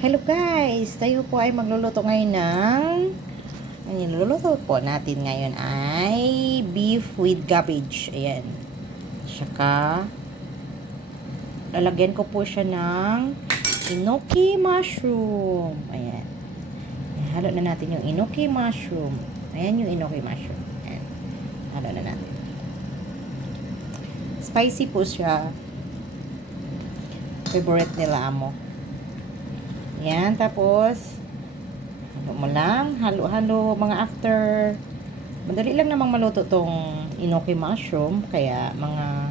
Hello guys! Tayo po ay magluluto ngayon ang niluluto po natin ngayon ay beef with cabbage. Ayan. Saka, lalagyan ko po siya ng enoki mushroom. Ayan. Halo na natin yung enoki mushroom. Ayan yung enoki mushroom. Ayan. Halo na natin. Spicy po siya. Favorite nila amo. Yan, tapos halo mo lang, halo-halo mga after madali lang namang maluto tong enoki mushroom, kaya mga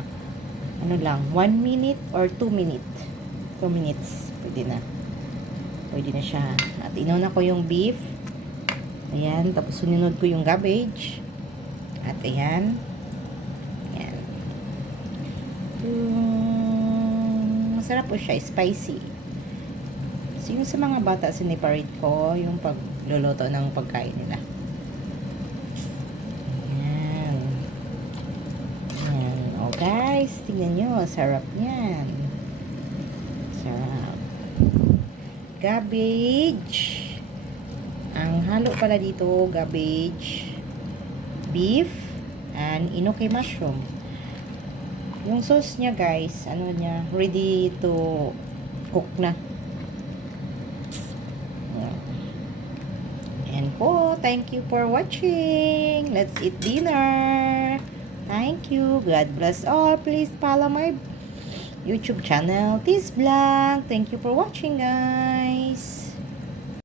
ano lang, 1 minute or 2 minutes pwede na siya. At inuna ko yung beef, ayan, tapos sunod ko yung cabbage, at ayan masarap po siya, spicy. So, yung sa mga bata, siniparate ko yung pagluluto ng pagkain nila. Ayan. Ayan. O guys, tingnan nyo. Sarap yan. Sarap. Cabbage. Ang halo pala dito, cabbage, beef, and enoki mushroom. Yung sauce niya guys, ano niya, ready to cook na. Ayan po. Thank you for watching. Let's eat dinner. Thank you. God bless all. Please follow my YouTube channel, Tis Vlog. Thank you for watching, guys.